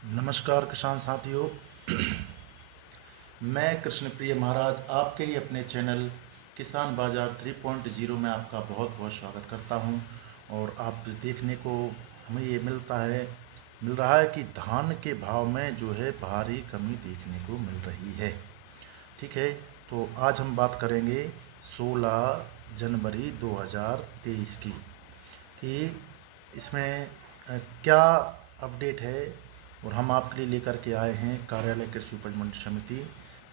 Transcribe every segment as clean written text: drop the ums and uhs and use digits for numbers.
नमस्कार किसान साथियों। मैं कृष्णप्रिय महाराज आपके ही अपने चैनल किसान बाजार 3.0 में आपका बहुत बहुत स्वागत करता हूं। और आप देखने को हमें ये मिल रहा है कि धान के भाव में जो है भारी कमी देखने को मिल रही है। ठीक है, तो आज हम बात करेंगे 16 जनवरी 2023 की कि इसमें क्या अपडेट है। और हम आपके लिए लेकर के आए हैं कार्यालय कृषि उपज मंडी समिति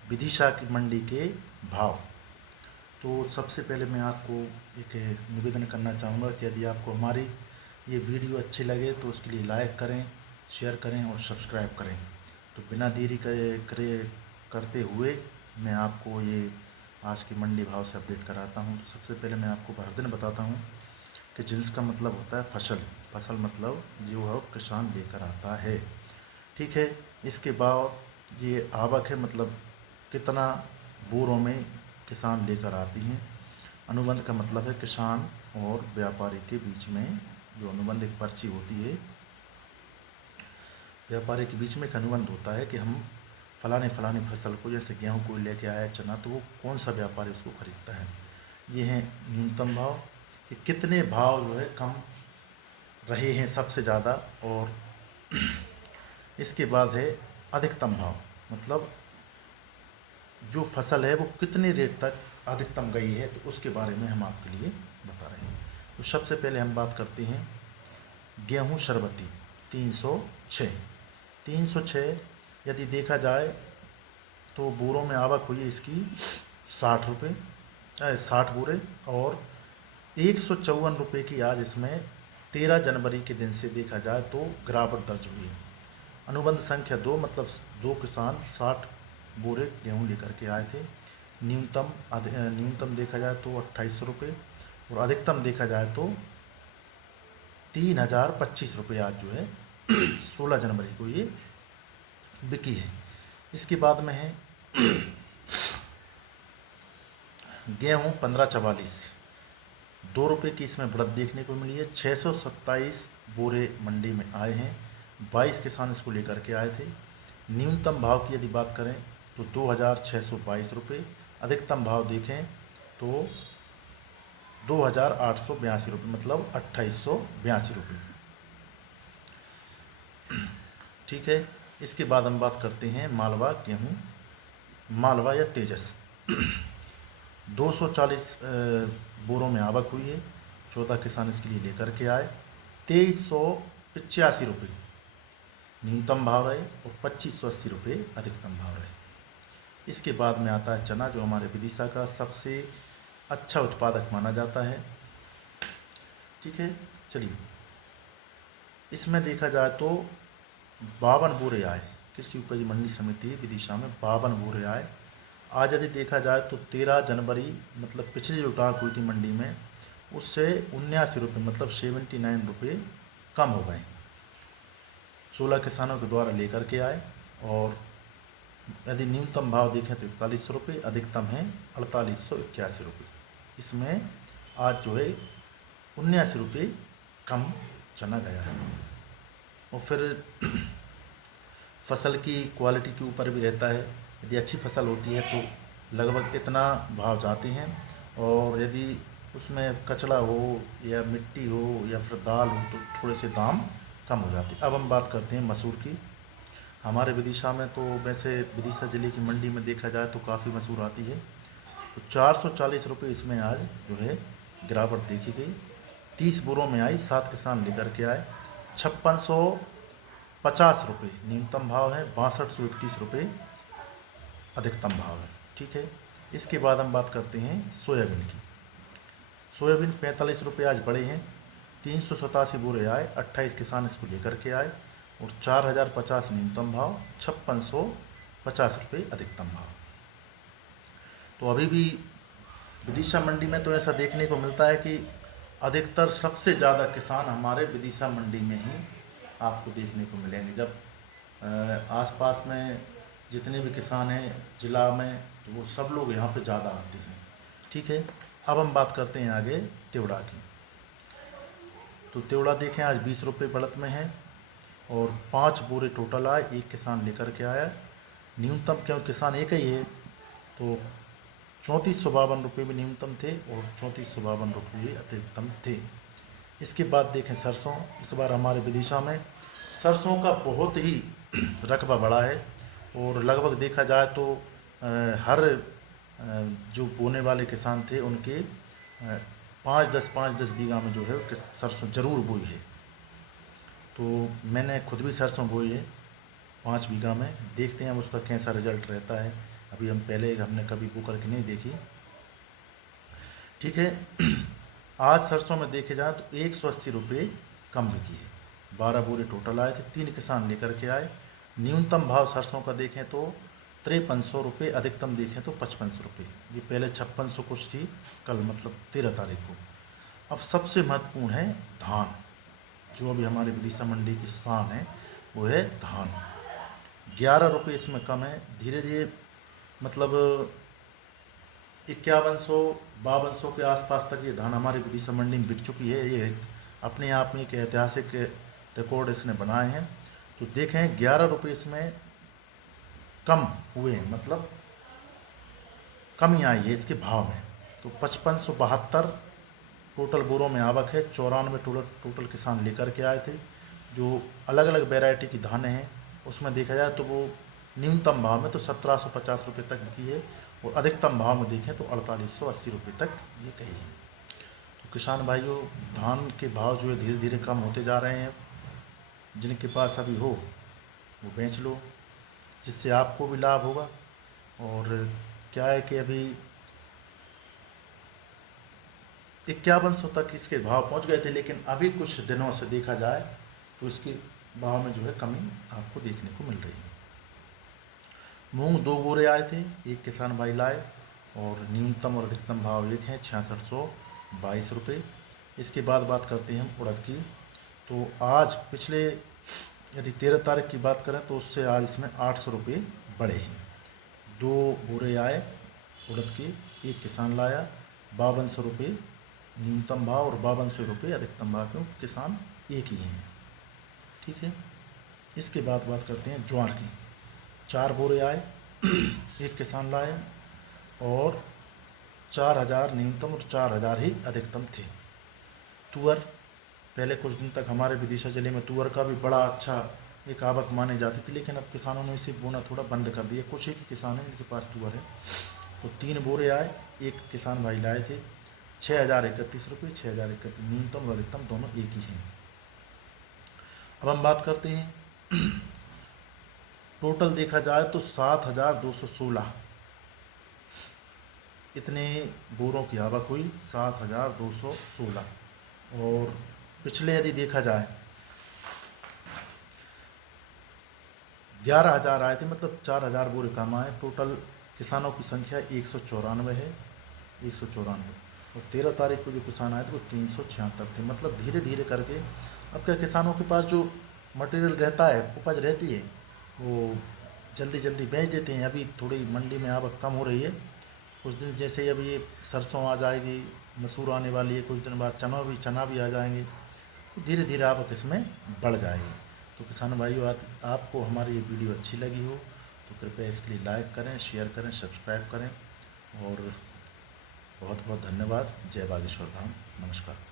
विदिशा की मंडी के भाव। तो सबसे पहले मैं आपको एक निवेदन करना चाहूँगा कि यदि आपको हमारी ये वीडियो अच्छी लगे तो उसके लिए लाइक करें, शेयर करें और सब्सक्राइब करें। तो बिना देरी करते हुए मैं आपको ये आज की मंडी भाव से अपडेट कराता हूँ। तो सबसे पहले मैं आपको हर दिन बताता हूँ कि जिन्स का मतलब होता है फसल मतलब जो है किसान लेकर आता है। ठीक है, इसके बाद ये आवक है, मतलब कितना बोरों में किसान लेकर आती हैं। अनुबंध का मतलब है किसान और व्यापारी के बीच में जो अनुबंध एक पर्ची होती है, व्यापारी के बीच में एक अनुबंध होता है कि हम फलाने फसल को, जैसे गेहूँ को लेके आया, चना, तो वो कौन सा व्यापारी उसको खरीदता है। ये है न्यूनतम भाव कि कितने भाव जो है कम रहे हैं सबसे ज़्यादा। और इसके बाद है अधिकतम भाव, मतलब जो फसल है वो कितने रेट तक अधिकतम गई है, तो उसके बारे में हम आपके लिए बता रहे हैं। तो सबसे पहले हम बात करते हैं गेहूं शरबती 306 यदि देखा जाए तो बोरों में आवक हुई है इसकी 60 बोरे, और 154 की आज इसमें 13 जनवरी के दिन से देखा जाए तो गिरावट दर्ज हुई है। अनुबंध संख्या 2, मतलब 2 किसान 60 बोरे गेहूँ लेकर के आए थे। न्यूनतम देखा जाए तो 2800 और अधिकतम देखा जाए तो 3025 आज जो है 16 जनवरी को ये बिकी है। इसके बाद में है गेहूँ 1544, ₹2 की इसमें बढ़त देखने को मिली है। 627 बोरे मंडी में आए हैं, 22 किसान इसको लेकर के आए थे। न्यूनतम भाव की यदि बात करें तो ₹2622, अधिकतम भाव देखें तो ₹2882, मतलब ₹2882। ठीक है, इसके बाद हम बात करते हैं मालवा गेहूँ, मालवा या तेजस 240 बोरों में आवक हुई है। 14 किसान इसके लिए लेकर के आए। ₹2385 न्यूनतम भाव रहे और ₹2580 अधिकतम भाव रहे। इसके बाद में आता है चना, जो हमारे विदिशा का सबसे अच्छा उत्पादक माना जाता है। ठीक है, चलिए इसमें देखा जाए तो 52 बोरे आए, कृषि उपज मंडी समिति विदिशा में 52 बोरे आए। आज यदि देखा जाए तो 13 जनवरी, मतलब पिछली जो टाक हुई थी मंडी में, उससे ₹79, मतलब ₹79 कम हो गए। 16 किसानों के द्वारा लेकर के आए। और यदि न्यूनतम भाव देखें तो ₹41, अधिकतम है ₹4881। इसमें आज जो है ₹79 कम चना गया है। और फिर फसल की क्वालिटी के ऊपर भी रहता है। यदि अच्छी फसल होती है तो लगभग इतना भाव जाते हैं, और यदि उसमें कचड़ा हो या मिट्टी हो या फिर दाल हो तो थोड़े से दाम कम हो जाते हैं। अब हम बात करते हैं मसूर की। हमारे विदिशा में तो, वैसे विदिशा ज़िले की मंडी में देखा जाए तो काफ़ी मसूर आती है। तो ₹440 इसमें आज जो है गिरावट देखी गई। 30 बोरों में आई, 7 किसान लेकर के आए। ₹5650 न्यूनतम भाव है, ₹6231 अधिकतम भाव है। ठीक है, इसके बाद हम बात करते हैं सोयाबीन की। सोयाबीन ₹45 आज बढ़े हैं। 387 बोरे आए, 28 किसान इसको लेकर के आए, और 4050 न्यूनतम भाव, ₹5650 अधिकतम भाव। तो अभी भी विदिशा मंडी में तो ऐसा देखने को मिलता है कि अधिकतर सबसे ज़्यादा किसान हमारे विदिशा मंडी में ही आपको देखने को मिलेंगे। जब आसपास में जितने भी किसान हैं जिला में, तो वो सब लोग यहाँ पे ज़्यादा आते हैं। ठीक है, अब हम बात करते हैं आगे तिवड़ा की। तो तिवड़ा देखें आज ₹20 बढ़त में है। और 5 बोरे टोटल आए, एक किसान लेकर के आया। न्यूनतम क्यों किसान एक ही है तो 3452 रुपये भी न्यूनतम थे और 3452 रुपये भी अधिकतम थे। इसके बाद देखें सरसों, इस बार हमारे विदिशा में सरसों का बहुत ही रकबा बढ़ा है और लगभग देखा जाए तो हर जो बोने वाले किसान थे उनके 5-10 बीघा में जो है सरसों ज़रूर बोई है। तो मैंने खुद भी सरसों बोई है 5 बीघा में। देखते हैं उसका कैसा रिजल्ट रहता है। अभी हमने कभी बो करके नहीं देखी। ठीक है। आज सरसों में देखे जाए तो 180 रुपये कम बिकी है। 12 बोरे टोटल आए थे, 3 किसान लेकर के आए। न्यूनतम भाव सरसों का देखें तो 5300 रुपये, अधिकतम देखें तो 5500 रुपये। ये पहले 5600 कुछ थी कल, मतलब 13 तारीख को। अब सबसे महत्वपूर्ण है धान, जो अभी हमारे विदिशा मंडी की शान है, वो है धान। 11 रुपये इसमें कम है। धीरे धीरे मतलब 5100-5200 के आसपास तक ये धान हमारी विदिशा मंडी में बिक चुकी है। ये अपने आप में एक ऐतिहासिक रिकॉर्ड इसने बनाए हैं। तो देखें 11 रुपये इसमें कम हुए हैं, मतलब कमी आई है इसके भाव में। तो 5572 टोटल बोरों में आवक है। 94 टोटल किसान लेकर के आए थे। जो अलग अलग वैरायटी की धानें हैं उसमें देखा जाए तो वो न्यूनतम भाव में तो 1750 रुपये तक बिकी है और अधिकतम भाव में देखें तो 4880 रुपये तक ये कही है। तो किसान भाइयों, धान के भाव जो है धीरे धीरे कम होते जा रहे हैं। जिनके पास अभी हो वो बेच लो, जिससे आपको भी लाभ होगा। और क्या है कि अभी 5100 तक इसके भाव पहुंच गए थे, लेकिन अभी कुछ दिनों से देखा जाए तो इसके भाव में जो है कमी आपको देखने को मिल रही है। मूंग 2 बोरे आए थे, एक किसान भाई लाए और न्यूनतम और अधिकतम भाव एक है 6622 रुपये। इसके बाद बात करते हैं हम उड़द की। तो आज पिछले यदि 13 तारीख की बात करें तो उससे आज इसमें 800 रुपये बढ़े हैं। 2 बोरे आए उड़द के, एक किसान लाया, 5200 रुपये न्यूनतम भाव और 5200 रुपये अधिकतम भाव, क्योंकि किसान एक ही हैं। ठीक है। इसके बाद बात करते हैं ज्वार की। 4 बोरे आए, एक किसान लाया और 4000 न्यूनतम और 4000 ही अधिकतम थे। तुअर, पहले कुछ दिन तक हमारे विदिशा जिले में तुअर का भी बड़ा अच्छा एक आवक मानी जाती थी, लेकिन अब किसानों ने इसे बोना थोड़ा बंद कर दिया। कुछ ही किसान हैं जिनके पास तुअर है। तो 3 बोरे आए, एक किसान भाई लाए थे, 6031 रुपये, 6031 न्यूनतम और अधिकतम दोनों एक ही हैं। अब हम बात करते हैं टोटल देखा जाए तो 7216 इतने बोरों की आवक हुई, 7216। और पिछले यदि देखा जाए 11000 आए थे, मतलब 4000 बोरे कम आए। टोटल किसानों की संख्या 194 है, 194। और 13 तारीख को जो किसान आए थे वो 376 थे। मतलब धीरे धीरे करके अब क्या किसानों के पास जो मटेरियल रहता है, उपज रहती है, वो जल्दी जल्दी बेच देते हैं। अभी थोड़ी मंडी में आवक कम हो रही है। कुछ दिन जैसे ही अभी ये सरसों आ जाएगी, मसूर आने वाली है, कुछ दिन बाद चना भी आ जाएंगे, तो धीरे धीरे आवक इसमें बढ़ जाएगी। तो किसान भाइयों, आपको हमारी ये वीडियो अच्छी लगी हो तो कृपया इसके लिए लाइक करें, शेयर करें, सब्सक्राइब करें। और बहुत बहुत धन्यवाद। जय बागेश्वर धाम। नमस्कार।